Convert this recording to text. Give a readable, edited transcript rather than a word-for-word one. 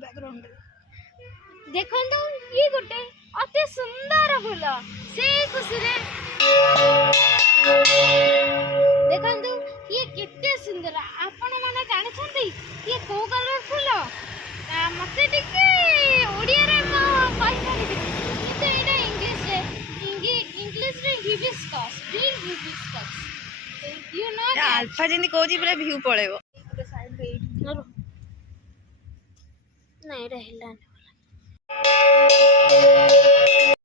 background देखो ये गोटे अति सुंदर फूल से खुशी देखो ये केते सुंदर आपण माने जानिछंती ये को कलर फूल मत टिके ओडिया रे कहि पारिबे तो एटा इंग्लिश रे hibiscus green hibiscus you know alpha जंदी कोजी पूरा व्यू पळेबो साइड पे नहीं रहला